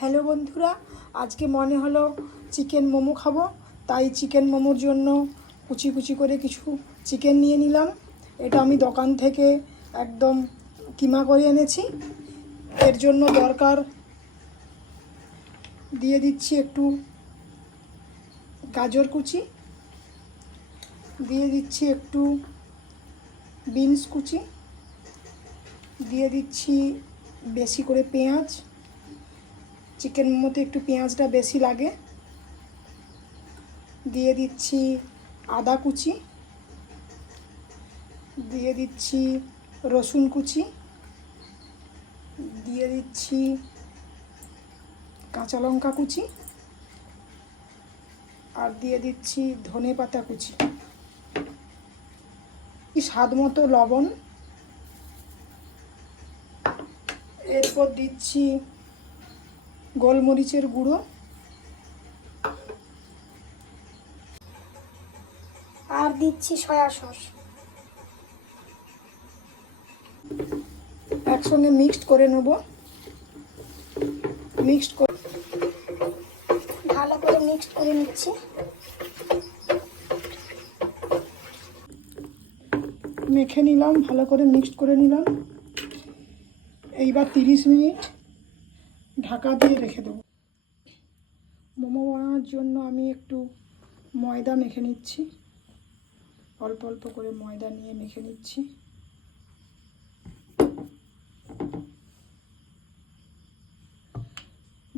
Hello বন্ধুরা, আজকে মনে হলো চিকেন মোমো খাবো, তাই চিকেন মোমোর জন্য কুচি কুচি করে কিছু চিকেন নিয়ে নিলাম। এটা আমি দোকান থেকে একদম কিমা করে এনেছি। এর জন্য দরকার দিয়ে দিচ্ছি একটু গাজর কুচি, দিয়ে দিচ্ছি একটু বিনস কুচি, দিয়ে দিচ্ছি বেশি করে পেঁয়াজ। চিকেন মোমোতে একটু পেঁয়াজটা বেশি লাগে। দিয়ে দিচ্ছি আদা কুচি, দিয়ে দিচ্ছি রসুন কুচি, দিয়ে দিচ্ছি কাঁচা লঙ্কা কুচি, আর দিয়ে দিচ্ছি ধনে পাতা কুচি, স্বাদ মতো লবণ। এরপর দিচ্ছি গোলমরিচের গুঁড়ো আর দিচ্ছি সয়া সস। একসঙ্গে মিক্সড করে নেব। ভালো করে মিক্সড করে নিচ্ছি। মেখে নিলাম, ভালো করে মিক্সড করে নিলাম। এইবার 30 মিনিট ঢাকা দিয়ে রেখে দেবো। মোমো বানানোর জন্য আমি একটু ময়দা মেখে নিচ্ছি। অল্প অল্প করে ময়দা নিয়ে মেখে নিচ্ছি।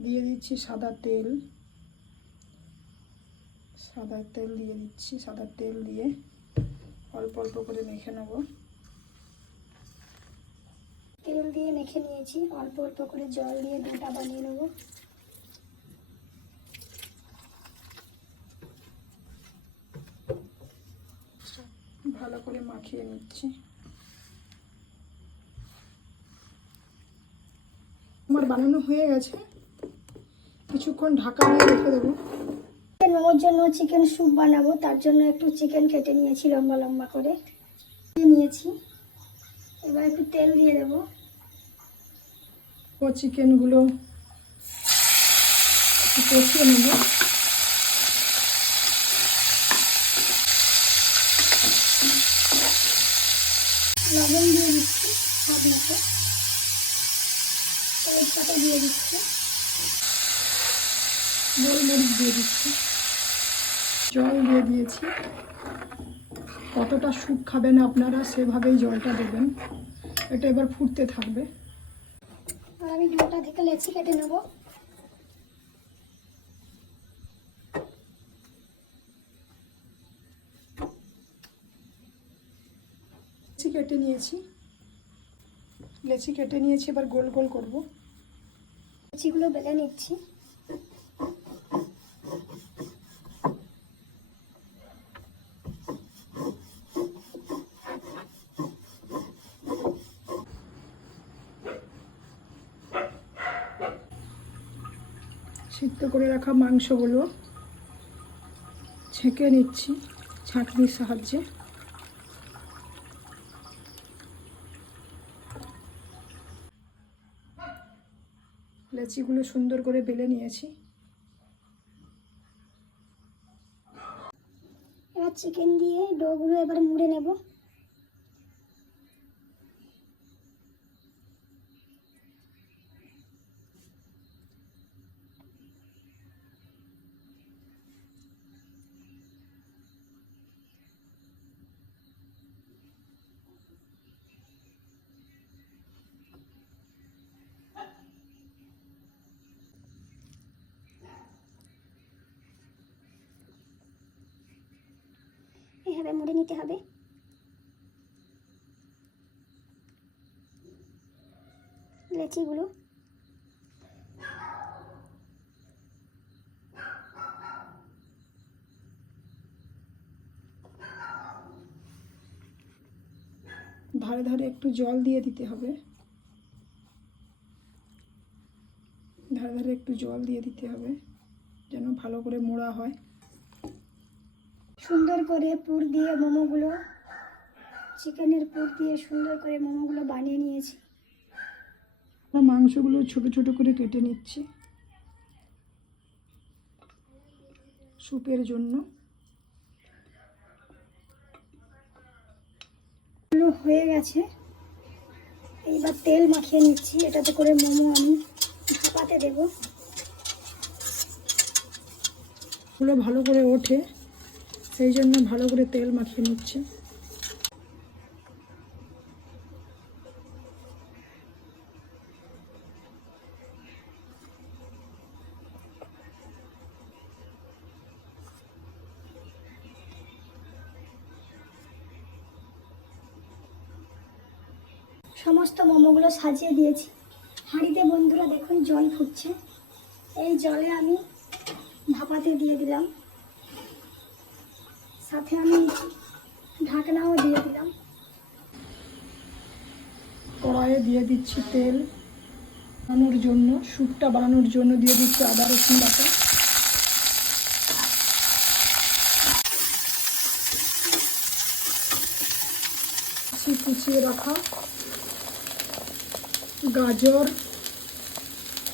দিয়ে দিচ্ছি সাদা তেল দিয়ে দিচ্ছি। সাদা তেল দিয়ে অল্প অল্প করে মেখে নেব। তেল দিয়ে মেখে নিয়েছি, অল্প অল্প করে জল দিয়ে ডোটা বানিয়ে নেব। ভালো করে মাখিয়ে নিচ্ছি। আমার বানানো হয়ে গেছে, কিছুক্ষণ ঢাকা দিয়ে রেখে দেবো। মোমোর জন্য চিকেন স্যুপ বানাবো, তার জন্য একটু চিকেন কেটে নিয়েছি লম্বা লম্বা করে নিয়েছি। এবার একটু তেল দিয়ে দেবো। ও চিকেনগুলো একটু কষিয়ে নেব। লবণ দিয়ে দিচ্ছি স্বাদ মতো, তেজপাতা দিয়ে দিচ্ছি, গোলমরিচ দিয়ে দিচ্ছি, জল দিয়ে দিয়েছি। কতটা স্যুপ খাবেন আপনারা সেভাবেই জলটা দেবেন। এটা এবার ফুটতে থাকবে। আর আমি ডোটা থেকে লেচি কেটে নেব। লেচি কেটে নিয়েছি, এবার গোল গোল করব। লেচিগুলো বেলে নিচ্ছি। সিদ্ধ করে রাখা মাংসগুলো ছেঁকে নিচ্ছি ছাঁকনির সাহায্যে। লেচিগুলো সুন্দর করে বেলে নিয়েছি। এবার চিকেন দিয়ে ডোগুলো এবার মুড়ে নেব। এভাবে মুড়ে নিতে হবে। লেচিগুলো ধারে ধারে একটু জল দিয়ে দিতে হবে। যেন ভালো করে মোড়া হয়। সুন্দর করে পুর দিয়ে মোমোগুলো, চিকেনের পুর দিয়ে সুন্দর করে মোমোগুলো বানিয়ে নিয়েছি। মাংসগুলো ছোট ছোট করে কেটে নিচ্ছি। স্যুপের জন্য। হয়ে গেছে, এইবার তেল মাখিয়ে নিচ্ছি। এটাতে করে মোমো আমি ভাপাতে দেবো। এগুলো ভালো করে ওঠে, সেই জন্য ভালো করে তেল মাখিয়ে নিচ্ছি। সমস্ত মোমোগুলো সাজিয়ে দিয়েছি হাঁড়িতে। বন্ধুরা দেখুন জল ফুটছে, এই জলে আমি ভাপাতে দিয়ে দিলাম, সাথে আমি ঢাকনাও দিয়ে দিলাম। কড়াইয়ে দিয়ে দিচ্ছি তেল বানানোর জন্য, স্যুপটা বানানোর জন্য দিয়ে দিচ্ছি আদা রসুন বাটা, কুচিয়ে রাখা গাজর,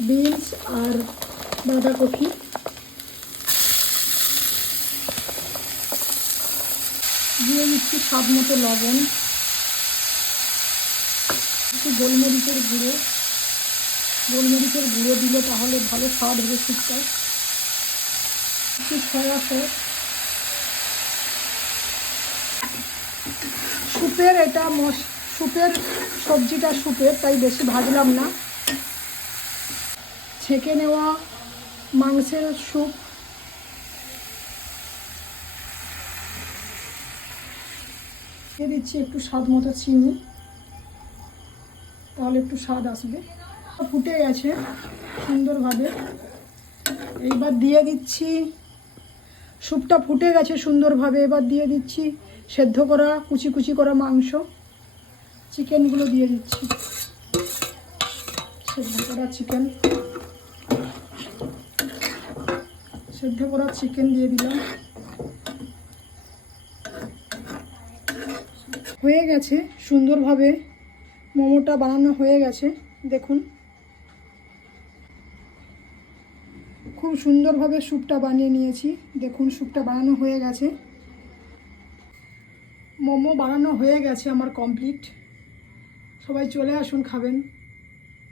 বিনস আর বাঁধাকপি, দিয়ে দিচ্ছি স্বাদ মতো লবণ, একটু গোলমরিচের গুঁড়ো। গোলমরিচের গুঁড়ো দিলে তাহলে ভালো স্বাদ হবে স্যুপটা। একটু সয়া সস। স্যুপের এটা স্যুপের সবজিটা স্যুপের, তাই বেশি ভাজলাম না। ছেঁকে নেওয়া মাংসের স্যুপ, দিয়ে দিচ্ছি একটু স্বাদ মতো চিনি, তাহলে একটু স্বাদ আসবে। ফুটে গেছে সুন্দরভাবে, এইবার দিয়ে দিচ্ছি, স্যুপটা ফুটে গেছে সুন্দরভাবে, এবার দিয়ে দিচ্ছি সেদ্ধ করা কুচি কুচি করা মাংস, চিকেনগুলো দিয়ে দিচ্ছি। সেদ্ধ করা চিকেন দিয়ে দিলাম। হয়ে গেছে সুন্দরভাবে, মোমোটা বানানো হয়ে গেছে। দেখুন খুব সুন্দরভাবে স্যুপটা বানিয়ে নিয়েছি। দেখুন স্যুপটা বানানো হয়ে গেছে, মোমো বানানো হয়ে গেছে আমার কমপ্লিট। সবাই চলে আসুন, খাবেন।